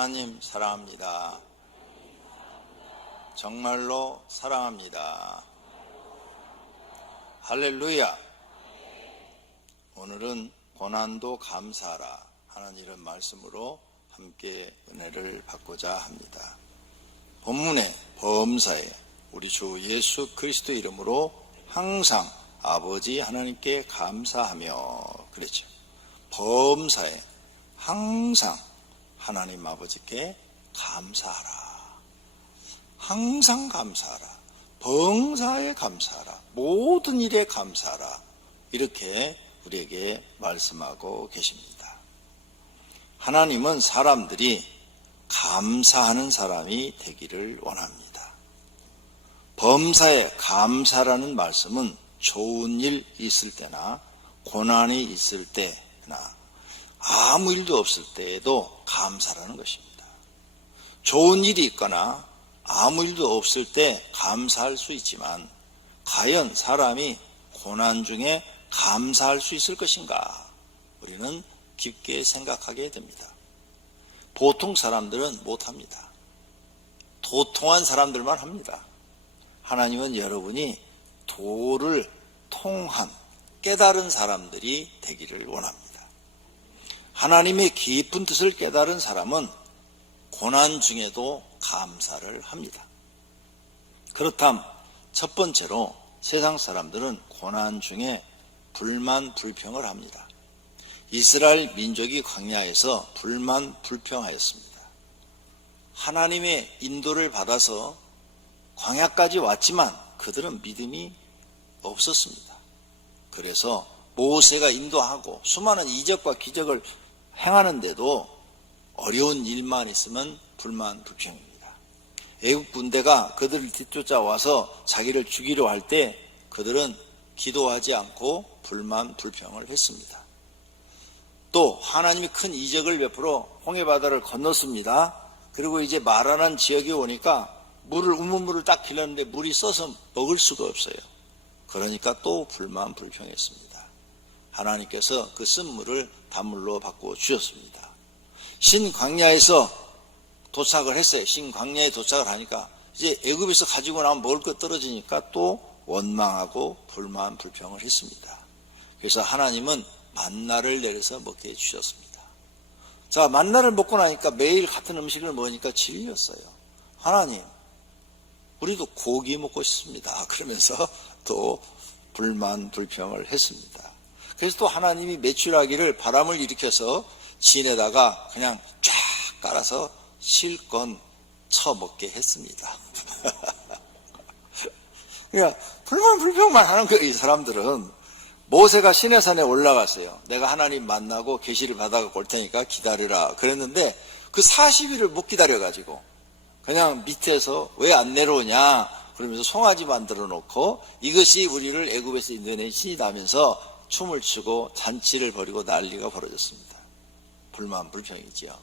하나님 사랑합니다. 정말로 사랑합니다. 할렐루야. 오늘은 고난도 감사하라 하는 이런 말씀으로 함께 은혜를 받고자 합니다. 본문의 범사에 우리 주 예수 그리스도 이름으로 항상 아버지 하나님께 감사하며 그랬죠. 범사에 항상 하나님 아버지께 감사하라. 항상 감사하라. 범사에 감사하라. 모든 일에 감사하라. 이렇게 우리에게 말씀하고 계십니다. 하나님은 사람들이 감사하는 사람이 되기를 원합니다. 범사에 감사라는 말씀은 좋은 일 있을 때나 고난이 있을 때나 아무 일도 없을 때에도 감사라는 것입니다. 좋은 일이 있거나 아무 일도 없을 때 감사할 수 있지만 과연 사람이 고난 중에 감사할 수 있을 것인가? 우리는 깊게 생각하게 됩니다. 보통 사람들은 못합니다. 도통한 사람들만 합니다. 하나님은 여러분이 도를 통한 깨달은 사람들이 되기를 원합니다. 하나님의 깊은 뜻을 깨달은 사람은 고난 중에도 감사를 합니다. 그렇다면 첫 번째로 세상 사람들은 고난 중에 불만 불평을 합니다. 이스라엘 민족이 광야에서 불만 불평하였습니다. 하나님의 인도를 받아서 광야까지 왔지만 그들은 믿음이 없었습니다. 그래서 모세가 인도하고 수많은 이적과 기적을 행하는데도 어려운 일만 있으면 불만 불평입니다. 애국 군대가 그들을 뒤쫓아와서 자기를 죽이려 할 때 그들은 기도하지 않고 불만 불평을 했습니다. 또 하나님이 큰 이적을 베풀어 홍해바다를 건넜습니다. 그리고 이제 마라난 지역에 오니까 우물물을 딱 길렀는데 물이 써서 먹을 수가 없어요. 그러니까 또 불만 불평했습니다. 하나님께서 그 쓴 물을 단물로 바꾸어 주셨습니다. 신광야에서 도착을 했어요. 신광야에 도착을 하니까 이제 애굽에서 가지고 나면 먹을 것 떨어지니까 또 원망하고 불만 불평을 했습니다. 그래서 하나님은 만나를 내려서 먹게 해주셨습니다. 자, 만나를 먹고 나니까 매일 같은 음식을 먹으니까 질렸어요. 하나님, 우리도 고기 먹고 싶습니다. 그러면서 또 불만 불평을 했습니다. 그래서 또 하나님이 메추라기를 바람을 일으켜서 진에다가 그냥 쫙 깔아서 실컷 쳐먹게 했습니다. 그러니까 불만 불평만 하는 거예요. 이 사람들은. 모세가 시내산에 올라갔어요. 내가 하나님 만나고 계시를 받아갖고 올 테니까 기다리라 그랬는데 그 40일을 못 기다려가지고 그냥 밑에서 왜 안 내려오냐 그러면서 송아지 만들어 놓고 이것이 우리를 애굽에서 인도낸 신이라면서 춤을 추고 잔치를 벌이고 난리가 벌어졌습니다. 불만 불평이지요.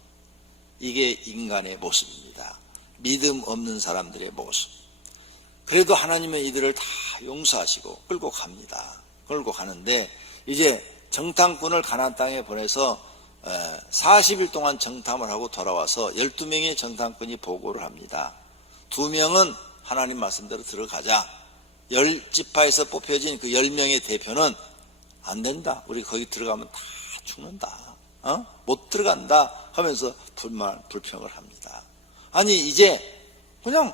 이게 인간의 모습입니다. 믿음 없는 사람들의 모습. 그래도 하나님은 이들을 다 용서하시고 끌고 갑니다. 끌고 가는데 이제 정탐꾼을 가나안 땅에 보내서 40일 동안 정탐을 하고 돌아와서 12명의 정탐꾼이 보고를 합니다. 2명은 하나님 말씀대로 들어가자. 10지파에서 뽑혀진 그 10명의 대표는 안 된다. 우리 거기 들어가면 다 죽는다. 못 들어간다 하면서 불만 불평을 합니다. 아니 이제 그냥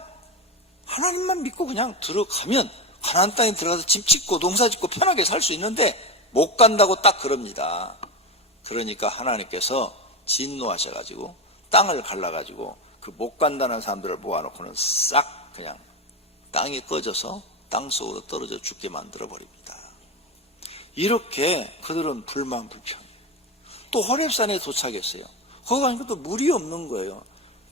하나님만 믿고 그냥 들어가면 가나안 땅에 들어가서 집 짓고 농사 짓고 편하게 살 수 있는데 못 간다고 딱 그럽니다. 그러니까 하나님께서 진노하셔가지고 땅을 갈라가지고 그 못 간다는 사람들을 모아놓고는 싹 그냥 땅이 꺼져서 땅속으로 떨어져 죽게 만들어 버립니다. 이렇게 그들은 불만 불평. 또 호렙산에 도착했어요. 거기 가니까 또 물이 없는 거예요.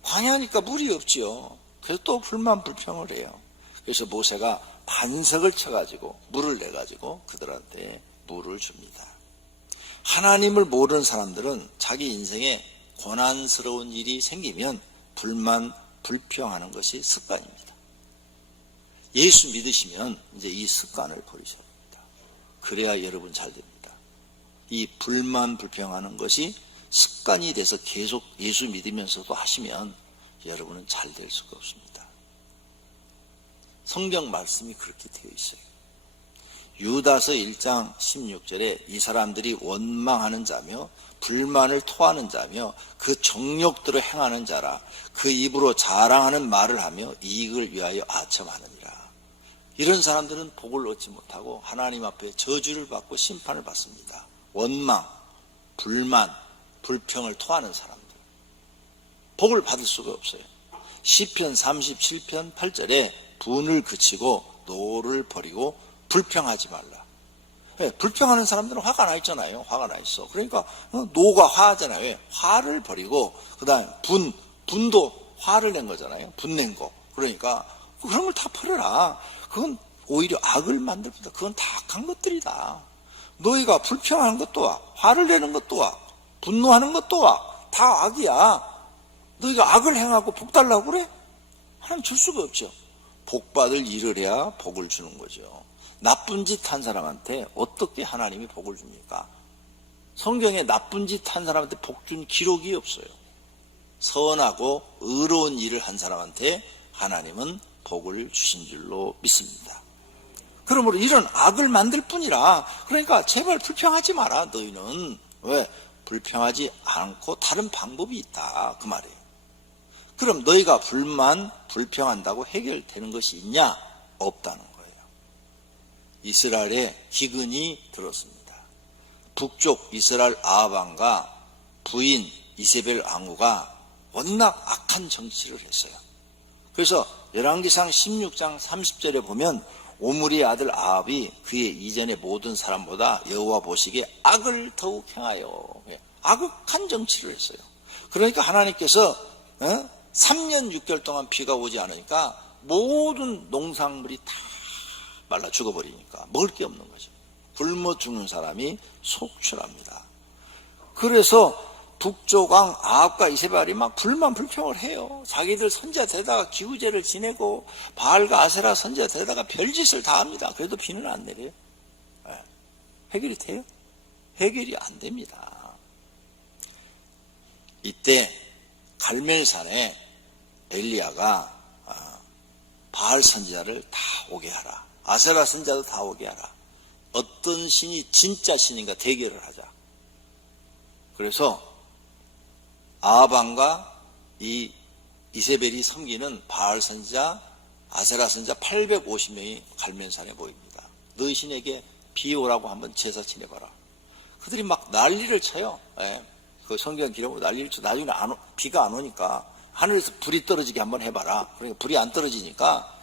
광야니까 물이 없지요. 그래서 또 불만 불평을 해요. 그래서 모세가 반석을 쳐가지고 물을 내가지고 그들한테 물을 줍니다. 하나님을 모르는 사람들은 자기 인생에 고난스러운 일이 생기면 불만 불평하는 것이 습관입니다. 예수 믿으시면 이제 이 습관을 버리셔야 합니다. 그래야 여러분 잘 됩니다. 이 불만 불평하는 것이 습관이 돼서 계속 예수 믿으면서도 하시면 여러분은 잘 될 수가 없습니다. 성경 말씀이 그렇게 되어 있어요. 유다서 1장 16절에 이 사람들이 원망하는 자며 불만을 토하는 자며 그 정욕대로 행하는 자라. 그 입으로 자랑하는 말을 하며 이익을 위하여 아첨하느니라. 이런 사람들은 복을 얻지 못하고 하나님 앞에 저주를 받고 심판을 받습니다. 원망, 불만, 불평을 토하는 사람들, 복을 받을 수가 없어요. 시편 37편 8절에 분을 그치고 노를 버리고 불평하지 말라. 불평하는 사람들은 화가 나 있잖아요. 화가 나 있어. 그러니까 노가 화잖아요. 왜? 화를 버리고 그다음에 분도 화를 낸 거잖아요. 분낸 거. 그러니까 그런 걸 다 버려라. 그건 오히려 악을 만들다. 그건 다 악한 것들이다. 너희가 불평하는 것도 악, 화를 내는 것도 악, 분노하는 것도 악, 다 악이야. 너희가 악을 행하고 복 달라고 그래? 하나님 줄 수가 없죠. 복 받을 일을 해야 복을 주는 거죠. 나쁜 짓 한 사람한테 어떻게 하나님이 복을 줍니까? 성경에 나쁜 짓 한 사람한테 복 준 기록이 없어요. 선하고 의로운 일을 한 사람한테 하나님은 복을 주신 줄로 믿습니다. 그러므로 이런 악을 만들 뿐이라. 그러니까 제발 불평하지 마라. 너희는 왜? 불평하지 않고 다른 방법이 있다 그 말이에요. 그럼 너희가 불평한다고 해결되는 것이 있냐? 없다는 거예요. 이스라엘에 기근이 들었습니다. 북쪽 이스라엘 아합 왕과 부인 이세벨 왕후가 워낙 악한 정치를 했어요. 그래서 열왕기상 16장 30절에 보면 오므리의 아들 아합이 그의 이전의 모든 사람보다 여호와 보시기에 악을 더욱 행하여 악한 정치를 했어요. 그러니까 하나님께서 3년 6개월 동안 비가 오지 않으니까 모든 농산물이 다 말라 죽어버리니까 먹을 게 없는 거죠. 굶어 죽는 사람이 속출합니다. 그래서 북쪽 왕 아합과 이세벨이 막 불평을 해요. 자기들 선지자 되다가 기후제를 지내고 바알과 아세라 선지자 되다가 별짓을 다 합니다. 그래도 비는 안 내려요. 해결이 돼요? 해결이 안 됩니다. 이때 갈멜산에 엘리야가 바알 선지자를 다 오게 하라. 아세라 선지자도 다 오게 하라. 어떤 신이 진짜 신인가 대결을 하자. 그래서 아합 왕과 이 이세벨이 섬기는 바알 선지자, 아세라 선지자 850명이 갈멜산에 모입니다. 너희 신에게 비 오라고 한번 제사 지내봐라. 그들이 막 난리를 쳐요. 그 성경 기록으로 난리를 쳐. 나중에 비가 안 오니까 하늘에서 불이 떨어지게 한번 해봐라. 그러니까 불이 안 떨어지니까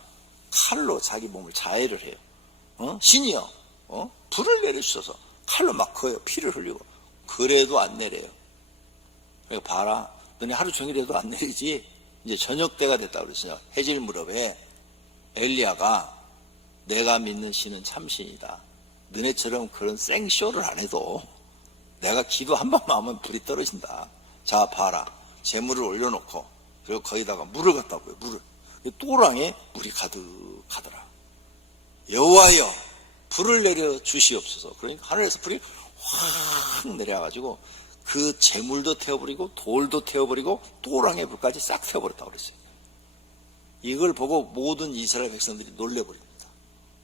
칼로 자기 몸을 자해를 해요. 신이요. 불을 내려주셔서 칼로 막 커요. 피를 흘리고. 그래도 안 내려요. 그러니까 봐라. 너네 하루 종일해도 안 내리지. 이제 저녁 때가 됐다고 그랬어요. 해질 무렵에 엘리야가 내가 믿는 신은 참신이다. 너네처럼 그런 생쇼를 안 해도 내가 기도 한 번만 하면 불이 떨어진다. 자, 봐라. 재물을 올려놓고 그리고 거기다가 물을 갖다 부어요. 물을. 또랑에 물이 가득하더라. 여호와여 불을 내려 주시옵소서. 그러니까 하늘에서 불이 확 내려가지고 그 재물도 태워버리고 돌도 태워버리고 또랑의 불까지 싹 태워버렸다고 그랬어요. 이걸 보고 모든 이스라엘 백성들이 놀래버립니다.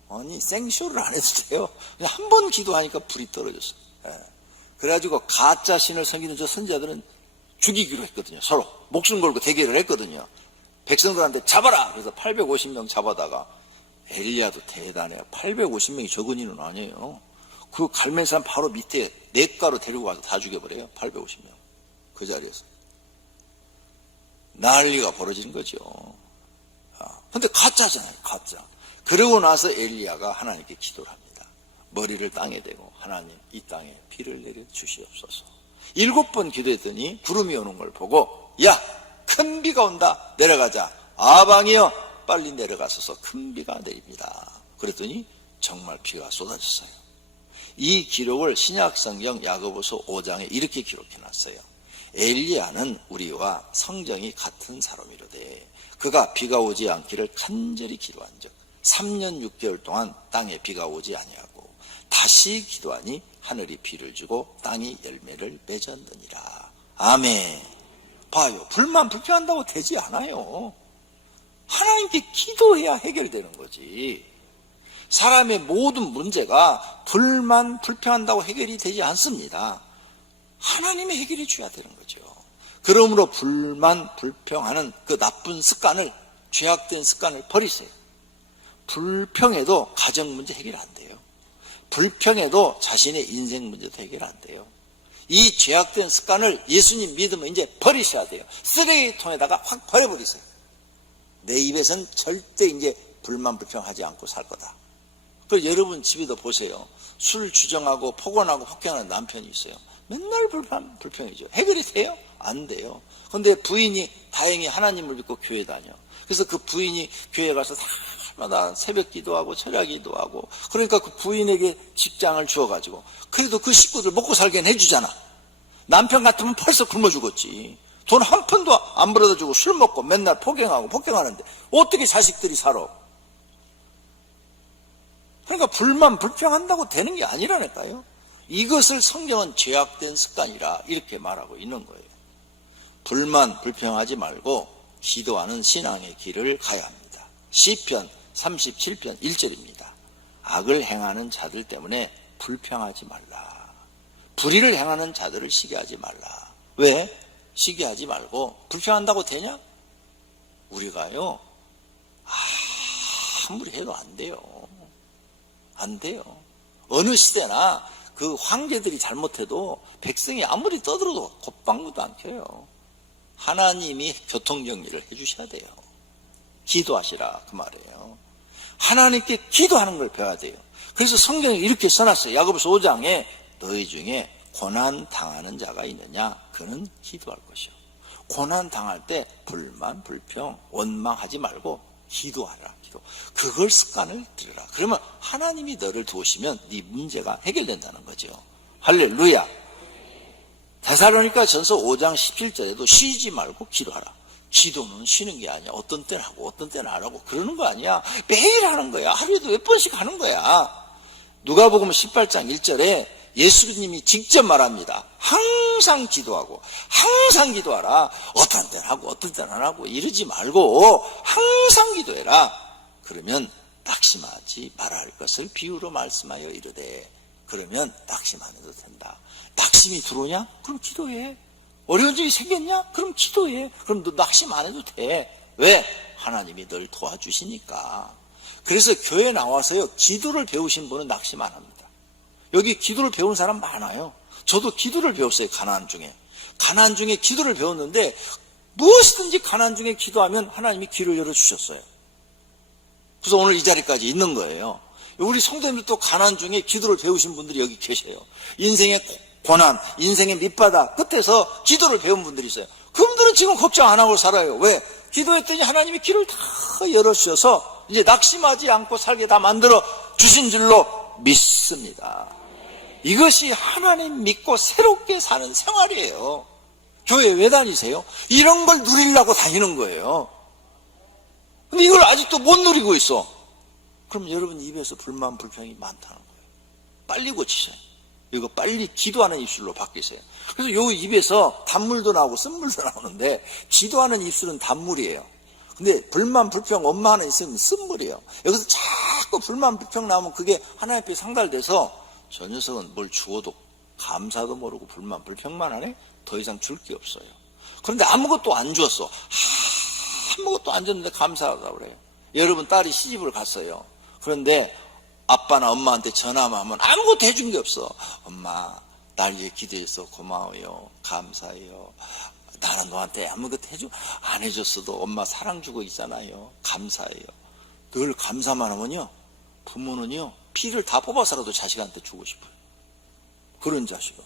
아니 생쇼를 안 해도 돼요. 그냥 한 번 기도하니까 불이 떨어졌어요. 그래가지고 가짜 신을 섬기는 저 선지자들은 죽이기로 했거든요. 서로 목숨 걸고 대결을 했거든요. 백성들한테 잡아라. 그래서 850명 잡아다가 엘리야도 대단해요. 850명이 적은 인은 아니에요. 그 갈멜산 바로 밑에 냇가로 데리고 가서 다 죽여버려요. 850명. 그 자리에서. 난리가 벌어지는 거죠. 근데 가짜잖아요. 가짜. 그러고 나서 엘리야가 하나님께 기도를 합니다. 머리를 땅에 대고 하나님 이 땅에 비를 내려 주시옵소서. 7번 기도했더니 구름이 오는 걸 보고 야 큰 비가 온다. 내려가자. 아방이여 빨리 내려가셔서 큰 비가 내립니다. 그랬더니 정말 비가 쏟아졌어요. 이 기록을 신약성경 야고보서 5장에 이렇게 기록해놨어요. 엘리야는 우리와 성정이 같은 사람이로되 그가 비가 오지 않기를 간절히 기도한 적 3년 6개월 동안 땅에 비가 오지 아니하고 다시 기도하니 하늘이 비를 주고 땅이 열매를 맺었느니라. 아멘. 봐요. 불만 불평한다고 되지 않아요. 하나님께 기도해야 해결되는 거지. 사람의 모든 문제가 불만 불평한다고 해결이 되지 않습니다. 하나님이 해결해 줘야 되는 거죠. 그러므로 불만 불평하는 그 나쁜 습관을, 죄악된 습관을 버리세요. 불평해도 가정 문제 해결 안 돼요. 불평해도 자신의 인생 문제도 해결 안 돼요. 이 죄악된 습관을 예수님 믿으면 이제 버리셔야 돼요. 쓰레기통에다가 확 버려버리세요. 내 입에선 절대 이제 불만 불평하지 않고 살 거다. 그래서 여러분 집에도 보세요. 술 주정하고 폭언하고 폭행하는 남편이 있어요. 맨날 불평이죠. 해결이 돼요? 안 돼요. 그런데 부인이 다행히 하나님을 믿고 교회 다녀. 그래서 그 부인이 교회 가서 날마다 새벽 기도하고 철야 기도하고, 그러니까 그 부인에게 직장을 주어가지고 그래도 그 식구들 먹고 살게 해주잖아. 남편 같으면 벌써 굶어 죽었지. 돈 한 푼도 안 벌어다 주고 술 먹고 맨날 폭행하고 폭행하는데 어떻게 자식들이 살아? 그러니까 불만 불평한다고 되는 게 아니라니까요. 이것을 성경은 죄악된 습관이라 이렇게 말하고 있는 거예요. 불만 불평하지 말고 기도하는 신앙의 길을 가야 합니다. 시편 37편 1절입니다. 악을 행하는 자들 때문에 불평하지 말라. 불의를 행하는 자들을 시기하지 말라. 왜? 시기하지 말고. 불평한다고 되냐? 우리가요, 아무리 해도 안 돼요. 안 돼요. 어느 시대나 그 황제들이 잘못해도 백성이 아무리 떠들어도 콧방구도 안 켜요. 하나님이 교통정리를 해주셔야 돼요. 기도하시라 그 말이에요. 하나님께 기도하는 걸 배워야 돼요. 그래서 성경에 이렇게 써놨어요. 야고보서 5장에 너희 중에 고난 당하는 자가 있느냐? 그는 기도할 것이요. 고난 당할 때 불만 불평 원망하지 말고 기도하라. 기도. 그걸 습관을 들여라. 그러면 하나님이 너를 도우시면 네 문제가 해결된다는 거죠. 할렐루야. 데살로니가 전서 5장 17절에도 쉬지 말고 기도하라. 기도는 쉬는 게 아니야. 어떤 때는 하고 어떤 때는 안 하고 그러는 거 아니야. 매일 하는 거야. 하루에도 몇 번씩 하는 거야. 누가복음 18장 1절에 예수님이 직접 말합니다. 항상 기도하고 항상 기도하라. 어떤 때는 하고 어떤 때는 안 하고 이러지 말고 항상 기도해라. 그러면 낙심하지 말아야 할 것을 비유로 말씀하여 이르되, 그러면 낙심 안 해도 된다. 낙심이 들어오냐? 그럼 기도해. 어려운 적이 생겼냐? 그럼 기도해. 그럼 너 낙심 안 해도 돼. 왜? 하나님이 널 도와주시니까. 그래서 교회 나와서요, 기도를 배우신 분은 낙심 안 합니다. 여기 기도를 배운 사람 많아요. 저도 기도를 배웠어요. 가나안 중에. 가나안 중에 기도를 배웠는데 무엇이든지 가나안 중에 기도하면 하나님이 길을 열어주셨어요. 그래서 오늘 이 자리까지 있는 거예요. 우리 성도님들도 가나안 중에 기도를 배우신 분들이 여기 계세요. 인생의 고난, 인생의 밑바닥 끝에서 기도를 배운 분들이 있어요. 그분들은 지금 걱정 안 하고 살아요. 왜? 기도했더니 하나님이 길을 다 열어주셔서 이제 낙심하지 않고 살게 다 만들어 주신 줄로 믿습니다. 이것이 하나님 믿고 새롭게 사는 생활이에요. 교회 왜 다니세요? 이런 걸 누리려고 다니는 거예요. 근데 이걸 아직도 못 누리고 있어. 그럼 여러분 입에서 불만 불평이 많다는 거예요. 빨리 고치세요. 이거 빨리 기도하는 입술로 바뀌세요. 그래서 요 입에서 단물도 나오고 쓴물도 나오는데, 기도하는 입술은 단물이에요. 근데 불만 불평 원망하는 입술은 쓴물이에요. 여기서 자꾸 불만 불평 나오면 그게 하나님 앞에 상달돼서 저 녀석은 뭘 주어도 감사도 모르고 불만 불평만 하네? 더 이상 줄 게 없어요. 그런데 아무것도 안 주었어. 아무것도 안 줬는데 감사하다고 그래요. 여러분 딸이 시집을 갔어요. 그런데 아빠나 엄마한테 전화만 하면 아무것도 해준 게 없어. 엄마, 날 위해 기도해서 고마워요. 감사해요. 나는 너한테 아무것도 안 해줬어도 엄마 사랑 주고 있잖아요. 감사해요. 늘 감사만 하면요, 부모는요, 피를 다 뽑아서라도 자식한테 주고 싶어요. 그런 자식은.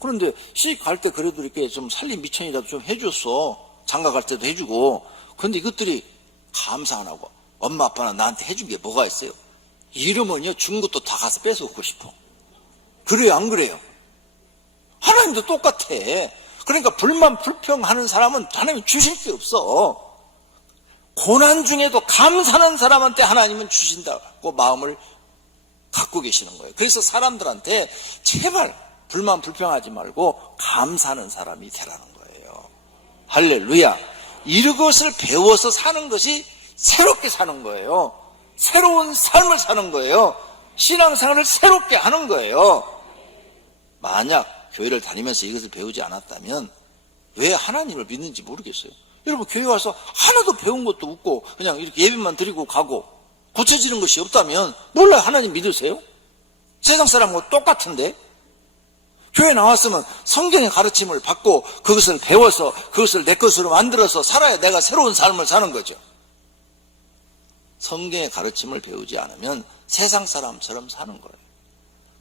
그런데 시집 갈 때 그래도 이렇게 좀 살림 미천이라도 좀 해줬어. 장가 갈 때도 해주고. 그런데 이것들이 감사 안 하고, 엄마 아빠는 나한테 해준 게 뭐가 있어요? 이러면요, 준 것도 다 가서 뺏어먹고 싶어. 그래요, 안 그래요? 하나님도 똑같아. 그러니까 불만 불평하는 사람은 하나님 주실 게 없어. 고난 중에도 감사하는 사람한테 하나님은 주신다고 마음을 갖고 계시는 거예요. 그래서 사람들한테 제발 불만 불평하지 말고 감사하는 사람이 되라는 거예요. 할렐루야. 이것을 배워서 사는 것이 새롭게 사는 거예요. 새로운 삶을 사는 거예요. 신앙생활을 새롭게 하는 거예요. 만약 교회를 다니면서 이것을 배우지 않았다면 왜 하나님을 믿는지 모르겠어요. 여러분, 교회 와서 하나도 배운 것도 없고 그냥 이렇게 예배만 드리고 가고 고쳐지는 것이 없다면 몰라요. 하나님 믿으세요? 세상 사람하고 똑같은데. 교회 나왔으면 성경의 가르침을 받고 그것을 배워서 그것을 내 것으로 만들어서 살아야 내가 새로운 삶을 사는 거죠. 성경의 가르침을 배우지 않으면 세상 사람처럼 사는 거예요.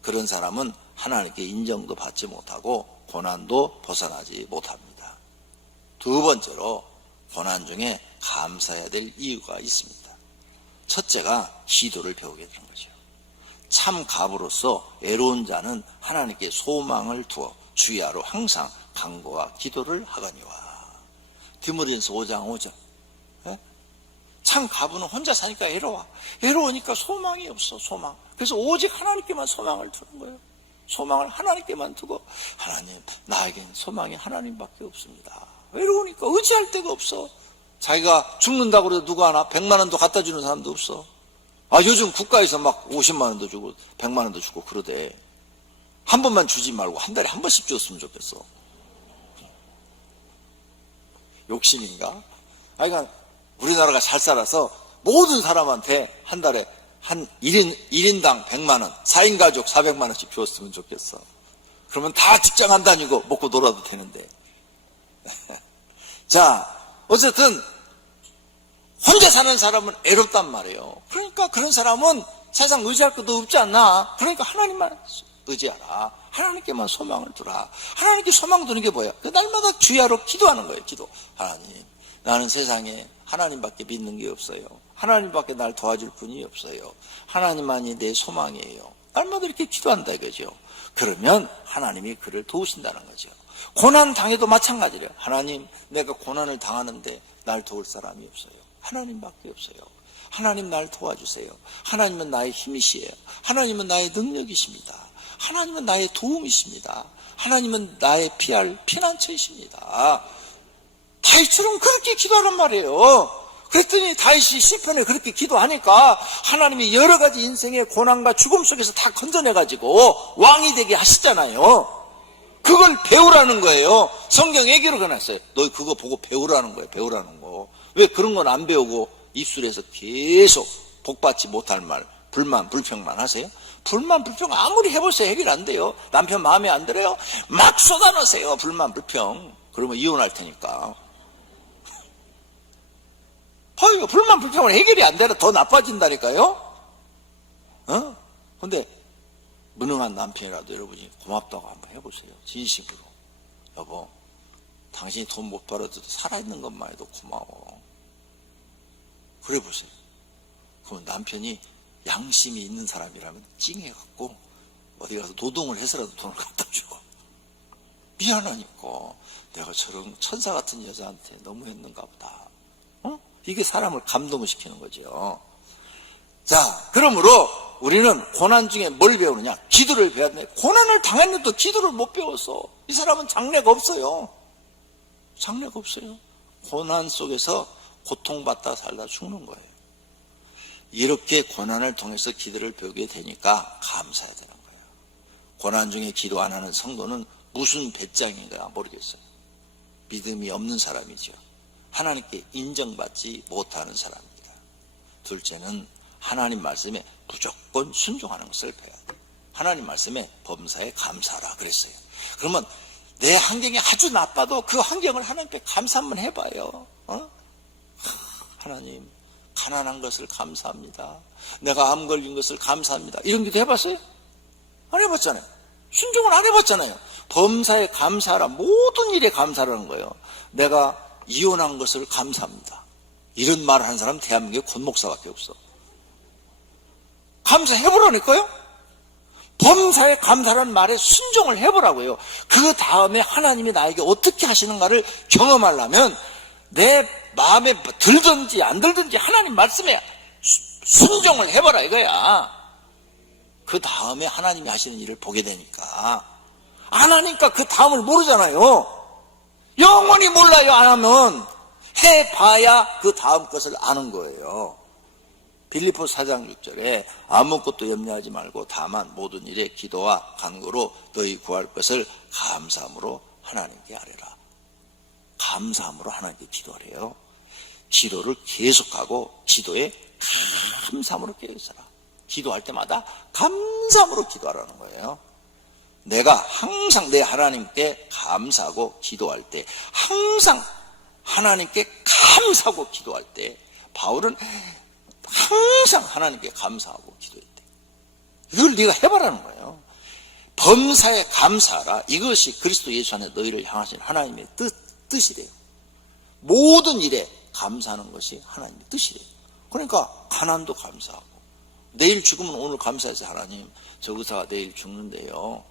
그런 사람은 하나님께 인정도 받지 못하고 고난도 벗어나지 못합니다. 두 번째로 고난 중에 감사해야 될 이유가 있습니다. 첫째가 기도를 배우게 되는 거죠. 참 갑으로서 애로운 자는 하나님께 소망을 두어 주야로 항상 간구와 기도를 하거니와. 디모데전서 5장 5절. 참 가부는 혼자 사니까 애로우니까 소망이 없어. 소망. 그래서 오직 하나님께만 소망을 두는 거예요. 소망을 하나님께만 두고, 하나님, 나에겐 소망이 하나님밖에 없습니다. 외로우니까 의지할 데가 없어. 자기가 죽는다고 해도 누구 하나 100만 원도 갖다 주는 사람도 없어. 요즘 국가에서 막 50만 원도 주고 100만 원도 주고 그러대. 한 번만 주지 말고 한 달에 한 번씩 줬으면 좋겠어. 욕심인가? 그러니까 우리나라가 잘 살아서 모든 사람한테 한 달에 한 1인당 100만 원, 4인 가족 400만 원씩 줬으면 좋겠어. 그러면 다 직장 안 다니고 먹고 놀아도 되는데. 자, 어쨌든 혼자 사는 사람은 애롭단 말이에요. 그러니까 그런 사람은 세상 의지할 것도 없지 않나. 그러니까 하나님만 의지하라. 하나님께만 소망을 두라. 하나님께 소망 두는 게 뭐야? 그 날마다 주야로 기도하는 거예요. 기도. 하나님, 나는 세상에 하나님밖에 믿는 게 없어요. 하나님밖에 날 도와줄 분이 없어요. 하나님만이 내 소망이에요. 날마다 이렇게 기도한다 이거죠. 그러면 하나님이 그를 도우신다는 거죠. 고난 당해도 마찬가지래요. 하나님, 내가 고난을 당하는데 날 도울 사람이 없어요. 하나님밖에 없어요. 하나님 날 도와주세요. 하나님은 나의 힘이시에요. 하나님은 나의 능력이십니다. 하나님은 나의 도움이십니다. 하나님은 나의 피할 피난처이십니다. 다윗처럼 그렇게 기도하란 말이에요. 그랬더니 다윗이 시편에 그렇게 기도하니까 하나님이 여러 가지 인생의 고난과 죽음 속에서 다 건져내가지고 왕이 되게 하시잖아요. 그걸 배우라는 거예요. 성경 얘기로 해놨어요. 너 그거 보고 배우라는 거예요. 배우라는 거. 왜 그런 건 안 배우고 입술에서 계속 복받지 못할 말, 불만 불평만 하세요? 불만 불평 아무리 해보세요. 해결 안 돼요. 남편 마음에 안 들어요? 막 쏟아넣으세요. 불만 불평. 그러면 이혼할 테니까. 불만 불평은 해결이 안 되라 더 나빠진다니까요. 근데 무능한 남편이라도 여러분이 고맙다고 한번 해보세요. 진심으로. 여보, 당신이 돈 못 벌어도 살아있는 것만 해도 고마워. 그래 보세요. 그럼 남편이 양심이 있는 사람이라면 찡해갖고 어디 가서 노동을 해서라도 돈을 갖다 주고, 미안하니까 내가 저런 천사 같은 여자한테 너무 했는가 보다. 이게 사람을 감동시키는 거죠. 자, 그러므로 우리는 고난 중에 뭘 배우느냐? 기도를 배워야 돼. 고난을 당했는데도 기도를 못 배웠어. 이 사람은 장래가 없어요. 장래가 없어요. 고난 속에서 고통받다 살다 죽는 거예요. 이렇게 고난을 통해서 기도를 배우게 되니까 감사해야 되는 거예요. 고난 중에 기도 안 하는 성도는 무슨 배짱인가 모르겠어요. 믿음이 없는 사람이죠. 하나님께 인정받지 못하는 사람입니다. 둘째는 하나님 말씀에 무조건 순종하는 것을 배워야 돼요. 하나님 말씀에 범사에 감사하라 그랬어요. 그러면 내 환경이 아주 나빠도 그 환경을 하나님께 감사 한번 해봐요. 하나님, 가난한 것을 감사합니다. 내가 암 걸린 것을 감사합니다. 이런 기도 해봤어요? 안 해봤잖아요. 순종을 안 해봤잖아요. 범사에 감사하라. 모든 일에 감사하라는 거예요. 내가 이혼한 것을 감사합니다. 이런 말을 하는 사람 대한민국에 권목사밖에 없어. 감사해보라니까요. 범사에 감사라는 말에 순종을 해보라고요. 그 다음에 하나님이 나에게 어떻게 하시는가를 경험하려면 내 마음에 들든지 안 들든지 하나님 말씀에 순종을 해보라 이거야. 그 다음에 하나님이 하시는 일을 보게 되니까. 안 하니까 그 다음을 모르잖아요. 영원히 몰라요. 안 하면. 해봐야 그 다음 것을 아는 거예요. 빌립보 4장 6절에 아무것도 염려하지 말고 다만 모든 일에 기도와 간구로 너희 구할 것을 감사함으로 하나님께 아뢰라. 감사함으로 하나님께 기도하래요. 기도를 계속하고 기도에 감사함으로 깨어있어라. 기도할 때마다 감사함으로 기도하라는 거예요. 내가 항상 내 하나님께 감사하고 기도할 때, 항상 하나님께 감사하고 기도할 때, 바울은 항상 하나님께 감사하고 기도했대. 이걸 네가 해봐라는 거예요. 범사에 감사하라. 이것이 그리스도 예수 안에 너희를 향하신 하나님의 뜻이래요. 모든 일에 감사하는 것이 하나님의 뜻이래요. 그러니까 가난도 감사하고, 내일 죽으면 오늘 감사해서 하나님 저 의사가 내일 죽는데요.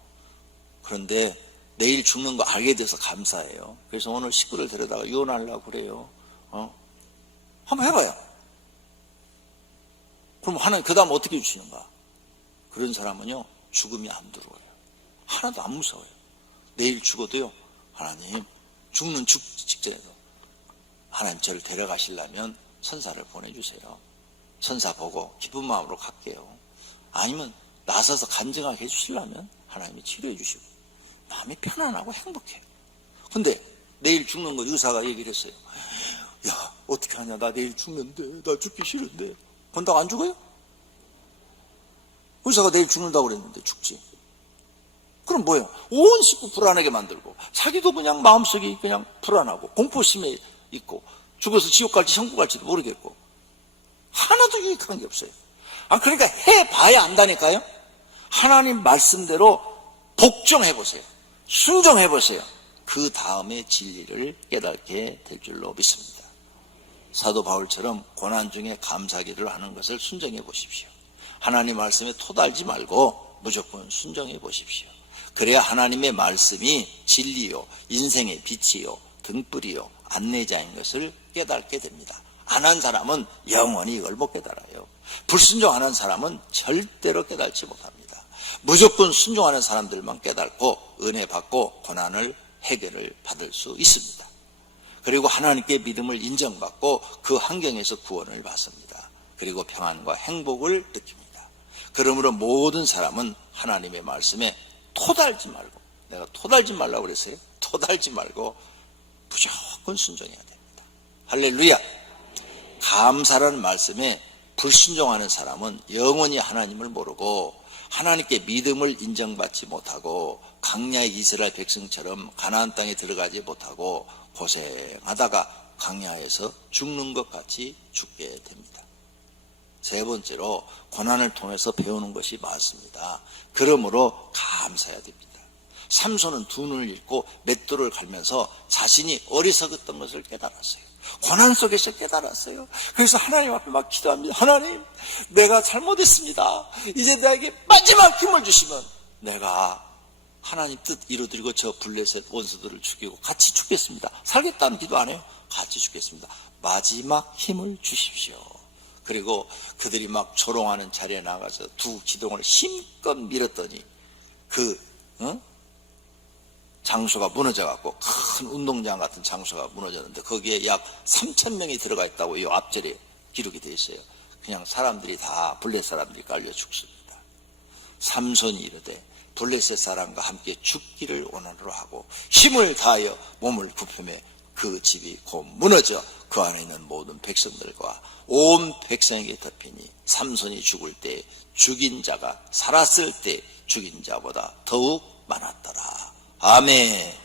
그런데 내일 죽는 거 알게 돼서 감사해요. 그래서 오늘 식구를 데려다가 유언하려고 그래요. 한번 해봐요. 그럼 하나님 그 다음 어떻게 주시는가? 그런 사람은요, 죽음이 안 들어와요. 하나도 안 무서워요. 내일 죽어도요, 하나님 죽는 직전에도 하나님 저를 데려가시려면 천사를 보내주세요. 천사 보고 기쁜 마음으로 갈게요. 아니면 나서서 간증하게 해주시려면 하나님이 치료해 주시고 마음이 편안하고 행복해요. 근데 내일 죽는 거 의사가 얘기를 했어요. 야, 어떻게 하냐, 나 내일 죽는데, 나 죽기 싫은데. 건다고 안 죽어요? 의사가 내일 죽는다고 그랬는데 죽지. 그럼 뭐예요? 온 식구 불안하게 만들고, 자기도 그냥 마음속이 그냥 불안하고 공포심에 있고, 죽어서 지옥 갈지 천국 갈지도 모르겠고, 하나도 유익한 게 없어요. 그러니까 해봐야 안다니까요. 하나님 말씀대로 복종해보세요. 순종해보세요. 그 다음에 진리를 깨닫게 될 줄로 믿습니다. 사도 바울처럼 고난 중에 감사기도를 하는 것을 순종해 보십시오. 하나님 말씀에 토달지 말고 무조건 순종해 보십시오. 그래야 하나님의 말씀이 진리요, 인생의 빛이요, 등불이요, 안내자인 것을 깨닫게 됩니다. 안 한 사람은 영원히 이걸 못 깨달아요. 불순종하는 사람은 절대로 깨달지 못합니다. 무조건 순종하는 사람들만 깨닫고 은혜 받고 고난을 해결을 받을 수 있습니다. 그리고 하나님께 믿음을 인정받고 그 환경에서 구원을 받습니다. 그리고 평안과 행복을 느낍니다. 그러므로 모든 사람은 하나님의 말씀에 토달지 말고, 내가 토달지 말라고 그랬어요. 토달지 말고 무조건 순종해야 됩니다. 할렐루야. 감사라는 말씀에 불순종하는 사람은 영원히 하나님을 모르고 하나님께 믿음을 인정받지 못하고 광야의 이스라엘 백성처럼 가나안 땅에 들어가지 못하고 고생하다가 광야에서 죽는 것 같이 죽게 됩니다. 세 번째로 고난을 통해서 배우는 것이 많습니다. 그러므로 감사해야 됩니다. 삼손은 두 눈을 잃고 맷돌을 갈면서 자신이 어리석었던 것을 깨달았어요. 고난 속에서 깨달았어요. 그래서 하나님 앞에 막 기도합니다. 하나님, 내가 잘못했습니다. 이제 나에게 마지막 힘을 주시면 내가 하나님 뜻 이루어드리고 저 블레셋 원수들을 죽이고 같이 죽겠습니다. 살겠다는 기도 안 해요. 같이 죽겠습니다. 마지막 힘을 주십시오. 그리고 그들이 막 조롱하는 자리에 나가서 두 기둥을 힘껏 밀었더니 그 장소가 무너져갖고 큰 운동장 같은 장소가 무너졌는데 거기에 약 3,000명이 들어가 있다고 이 앞절에 기록이 되어 있어요. 그냥 사람들이 다 블레셋 사람들이 깔려 죽습니다. 삼손이 이르되 블레셋 사람과 함께 죽기를 원하노라 하고 힘을 다하여 몸을 굽히매 그 집이 곧 무너져 그 안에 있는 모든 백성들과 온 백성에게 덮이니 삼손이 죽을 때 죽인 자가 살았을 때 죽인 자보다 더욱 많았더라. 아멘.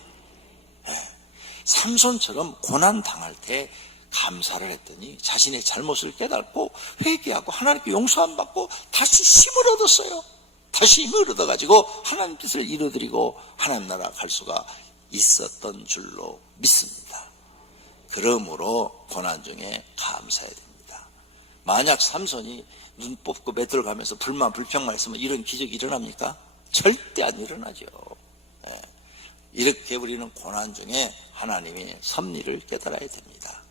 삼손처럼 고난 당할 때 감사를 했더니 자신의 잘못을 깨닫고 회개하고 하나님께 용서함 받고 다시 힘을 얻었어요. 다시 힘을 얻어가지고 하나님 뜻을 이루어드리고 하나님 나라 갈 수가 있었던 줄로 믿습니다. 그러므로 고난 중에 감사해야 됩니다. 만약 삼손이 눈 뽑고 맷돌 가면서 불만 불평만 했으면 이런 기적이 일어납니까? 절대 안 일어나죠. 이렇게 우리는 고난 중에 하나님의 섭리를 깨달아야 됩니다.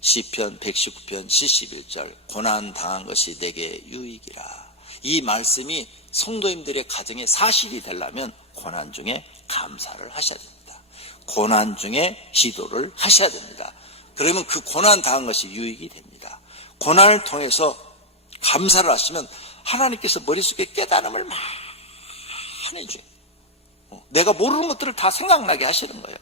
시편 119편 71절 고난 당한 것이 내게 유익이라. 이 말씀이 성도님들의 가정에 사실이 되려면 고난 중에 감사를 하셔야 됩니다. 고난 중에 기도를 하셔야 됩니다. 그러면 그 고난 당한 것이 유익이 됩니다. 고난을 통해서 감사를 하시면 하나님께서 머릿속에 깨달음을 많이 줘요. 내가 모르는 것들을 다 생각나게 하시는 거예요.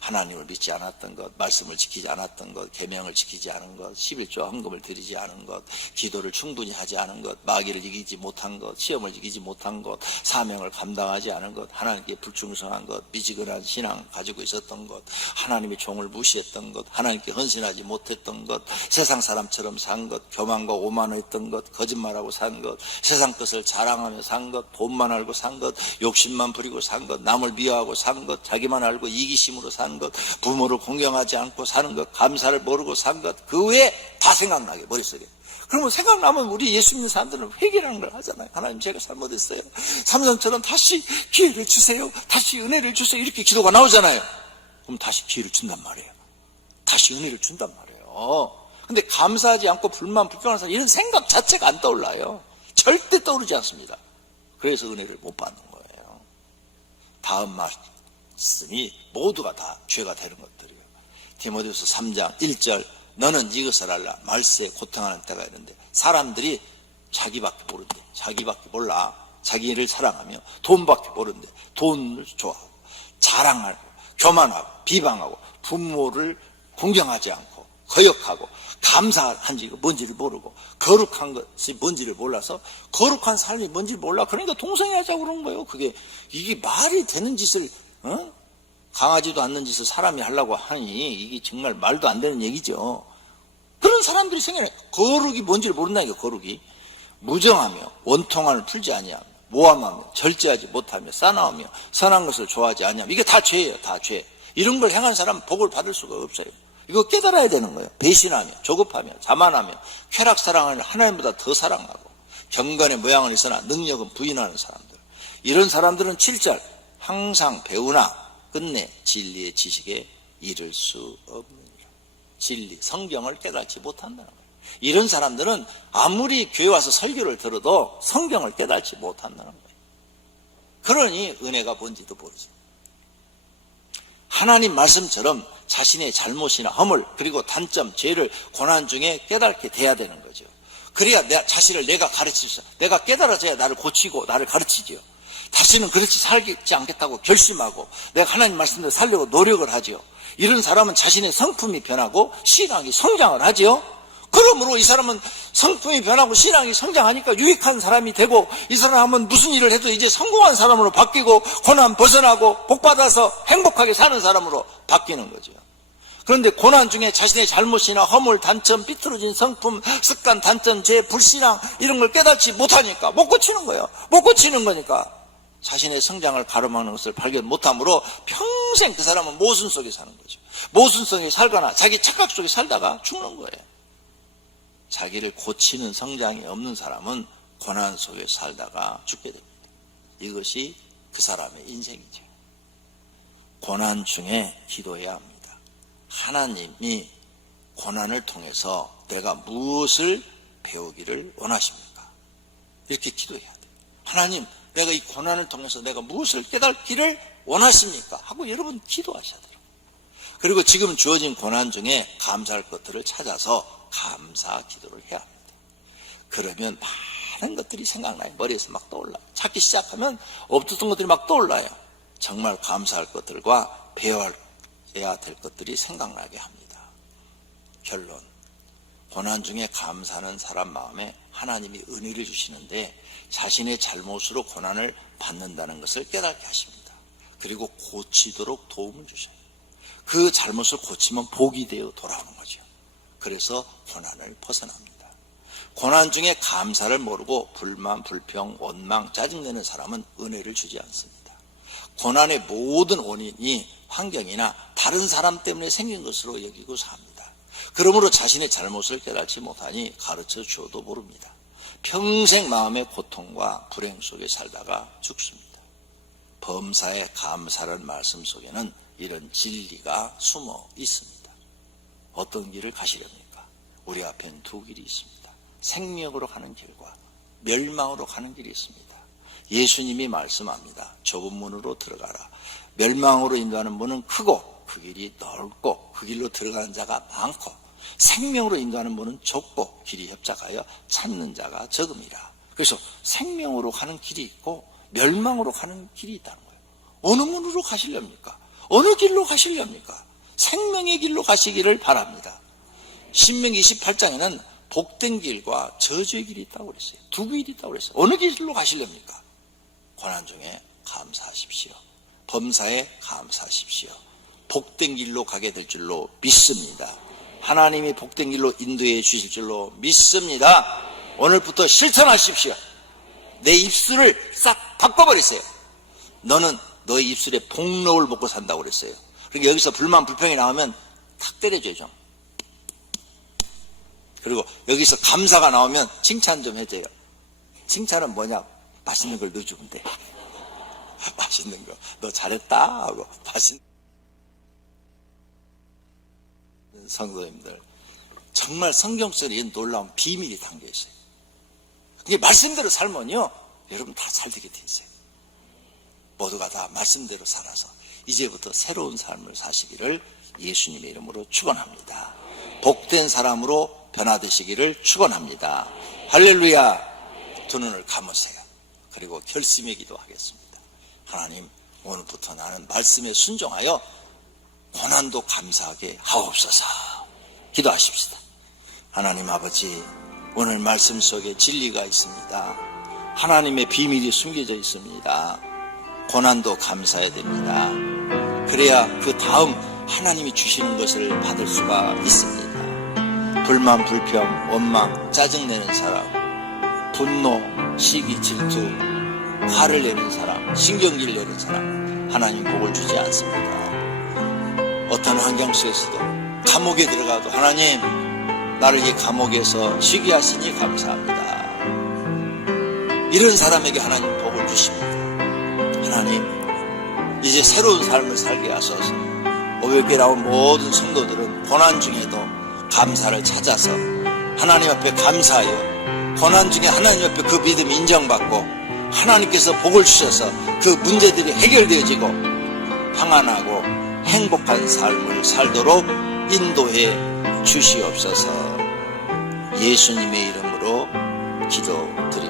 하나님을 믿지 않았던 것, 말씀을 지키지 않았던 것, 계명을 지키지 않은 것, 11조 헌금을 드리지 않은 것, 기도를 충분히 하지 않은 것, 마귀를 이기지 못한 것, 시험을 이기지 못한 것, 사명을 감당하지 않은 것, 하나님께 불충성한 것, 미지근한 신앙 가지고 있었던 것, 하나님의 종을 무시했던 것, 하나님께 헌신하지 못했던 것, 세상 사람처럼 산 것, 교만과 오만했던 것, 거짓말하고 산 것, 세상 것을 자랑하며 산 것, 돈만 알고 산 것, 욕심만 부리고 산 것, 남을 미워하고 산 것, 자기만 알고 이기심으로 산 것, 부모를 공경하지 않고 사는 것, 감사를 모르고 산 것, 그 외에 다 생각나게 머릿속에. 그러면 생각나면 우리 예수 믿는 사람들은 회개라는 걸 하잖아요. 하나님 제가 잘못했어요. 삼손처럼 다시 기회를 주세요. 다시 은혜를 주세요. 이렇게 기도가 나오잖아요. 그럼 다시 기회를 준단 말이에요. 다시 은혜를 준단 말이에요. 근데 감사하지 않고 불만 불평하는 사람 이런 생각 자체가 안 떠올라요. 절대 떠오르지 않습니다. 그래서 은혜를 못 받는 거예요. 다음 말씀이 모두가 다 죄가 되는 것들이에요. 디모데후서 3장 1절 너는 이것을 알라. 말세에 고통하는 때가 있는데 사람들이 자기밖에 모른대. 자기밖에 몰라. 자기를 사랑하며 돈밖에 모른대. 돈을 좋아하고 자랑하고 교만하고 비방하고 부모를 공경하지 않고 거역하고 감사한지 뭔지를 모르고 거룩한 것이 뭔지를 몰라서 거룩한 삶이 뭔지를 몰라. 그러니까 동성애하자고 그러는 거예요. 이게 말이 되는 짓을 강하지도 않는 짓을 사람이 하려고 하니 이게 정말 말도 안 되는 얘기죠. 그런 사람들이 생겨나요. 거룩이 뭔지를 모른다니까. 거룩이 무정하며 원통함을 풀지 아니하며 모함하며 절제하지 못하며 싸나우며 선한 것을 좋아하지 아니하며 이게 다 죄예요. 다 죄. 이런 걸 행한 사람은 복을 받을 수가 없어요. 이거 깨달아야 되는 거예요. 배신하며 조급하며 자만하며 쾌락 사랑을 하나님보다 더 사랑하고 경건의 모양은 있으나 능력은 부인하는 사람들. 이런 사람들은 7절 항상 배우나 끝내 진리의 지식에 이를 수 없느니라. 진리, 성경을 깨닫지 못한다는 거예요. 이런 사람들은 아무리 교회 와서 설교를 들어도 성경을 깨닫지 못한다는 거예요. 그러니 은혜가 뭔지도 모르죠. 하나님 말씀처럼 자신의 잘못이나 허물 그리고 단점, 죄를 고난 중에 깨닫게 돼야 되는 거죠. 그래야 내 자신을 내가 가르치죠. 내가 깨달아져야 나를 고치고 나를 가르치죠. 다시는 그렇게 살지 않겠다고 결심하고 내가 하나님 말씀대로 살려고 노력을 하죠. 이런 사람은 자신의 성품이 변하고 신앙이 성장을 하죠. 그러므로 이 사람은 성품이 변하고 신앙이 성장하니까 유익한 사람이 되고 이 사람은 무슨 일을 해도 이제 성공한 사람으로 바뀌고 고난 벗어나고 복받아서 행복하게 사는 사람으로 바뀌는 거죠. 그런데 고난 중에 자신의 잘못이나 허물, 단점, 삐뚤어진 성품, 습관, 단점, 죄, 불신앙 이런 걸 깨닫지 못하니까 못 고치는 거예요. 못 고치는 거니까 자신의 성장을 가로막는 것을 발견 못함으로 평생 그 사람은 모순 속에 사는 거죠. 모순 속에 살거나 자기 착각 속에 살다가 죽는 거예요. 자기를 고치는 성장이 없는 사람은 고난 속에 살다가 죽게 됩니다. 이것이 그 사람의 인생이죠. 고난 중에 기도해야 합니다. 하나님이 고난을 통해서 내가 무엇을 배우기를 원하십니까? 이렇게 기도해야 돼요. 하나님, 내가 이 고난을 통해서 내가 무엇을 깨닫기를 원하십니까? 하고 여러분 기도하셔야 돼요. 그리고 지금 주어진 고난 중에 감사할 것들을 찾아서 감사 기도를 해야 합니다. 그러면 많은 것들이 생각나요. 머리에서 막 떠올라요. 찾기 시작하면 없었던 것들이 막 떠올라요. 정말 감사할 것들과 배워야 될 것들이 생각나게 합니다. 결론, 고난 중에 감사하는 사람 마음에 하나님이 은혜를 주시는데 자신의 잘못으로 고난을 받는다는 것을 깨닫게 하십니다. 그리고 고치도록 도움을 주셔요. 그 잘못을 고치면 복이 되어 돌아오는 거죠. 그래서 고난을 벗어납니다. 고난 중에 감사를 모르고 불만, 불평, 원망, 짜증내는 사람은 은혜를 주지 않습니다. 고난의 모든 원인이 환경이나 다른 사람 때문에 생긴 것으로 여기고 삽니다. 그러므로 자신의 잘못을 깨닫지 못하니 가르쳐 주어도 모릅니다. 평생 마음의 고통과 불행 속에 살다가 죽습니다. 범사에 감사라는 말씀 속에는 이런 진리가 숨어 있습니다. 어떤 길을 가시렵니까? 우리 앞엔 두 길이 있습니다. 생명으로 가는 길과 멸망으로 가는 길이 있습니다. 예수님이 말씀합니다. 좁은 문으로 들어가라. 멸망으로 인도하는 문은 크고 그 길이 넓고 그 길로 들어가는 자가 많고 생명으로 인도하는 문은 좁고 길이 협착하여 찾는 자가 적음이라. 그래서 생명으로 가는 길이 있고 멸망으로 가는 길이 있다는 거예요. 어느 문으로 가시렵니까? 어느 길로 가시렵니까? 생명의 길로 가시기를 바랍니다. 신명기 28장에는 복된 길과 저주의 길이 있다고 그랬어요. 두 길이 있다고 그랬어요. 어느 길로 가시렵니까? 고난 중에 감사하십시오. 범사에 감사하십시오. 복된 길로 가게 될 줄로 믿습니다. 하나님이 복된 길로 인도해 주실 줄로 믿습니다. 오늘부터 실천하십시오. 내 입술을 싹 바꿔버리세요. 너는 너의 입술에 복록을 먹고 산다고 그랬어요. 그러니까 여기서 불만 불평이 나오면 탁 때려줘요 좀. 그리고 여기서 감사가 나오면 칭찬 좀 해줘요. 칭찬은 뭐냐? 맛있는 걸 넣어주면 돼. 맛있는 거. 너 잘했다 하고 맛있는 성도님들, 정말 성경 속에 놀라운 비밀이 담겨 있어요. 이게 말씀대로 살면요, 여러분 다 잘 되게 돼 있어요. 모두가 다 말씀대로 살아서 이제부터 새로운 삶을 사시기를 예수님의 이름으로 축원합니다. 복된 사람으로 변화되시기를 축원합니다. 할렐루야. 두 눈을 감으세요. 그리고 결심의 기도하겠습니다. 하나님, 오늘부터 나는 말씀에 순종하여 고난도 감사하게 하옵소서. 기도하십시다. 하나님 아버지, 오늘 말씀 속에 진리가 있습니다. 하나님의 비밀이 숨겨져 있습니다. 고난도 감사해야 됩니다. 그래야 그 다음 하나님이 주시는 것을 받을 수가 있습니다. 불만, 불평, 원망, 짜증내는 사람, 분노, 시기, 질투, 화를 내는 사람, 신경질을 내는 사람, 하나님 복을 주지 않습니다. 어떤 환경 속에서도 감옥에 들어가도 하나님, 나를 이 감옥에서 쉬게 하시니 감사합니다. 이런 사람에게 하나님 복을 주십니다. 하나님, 이제 새로운 삶을 살게 하소서. 오백개 나온 모든 성도들은 고난 중에도 감사를 찾아서 하나님 앞에 감사하여 고난 중에 하나님 앞에 그 믿음이 인정받고 하나님께서 복을 주셔서 그 문제들이 해결되어지고 평안하고 행복한 삶을 살도록 인도해 주시옵소서. 예수님의 이름으로 기도드립니다.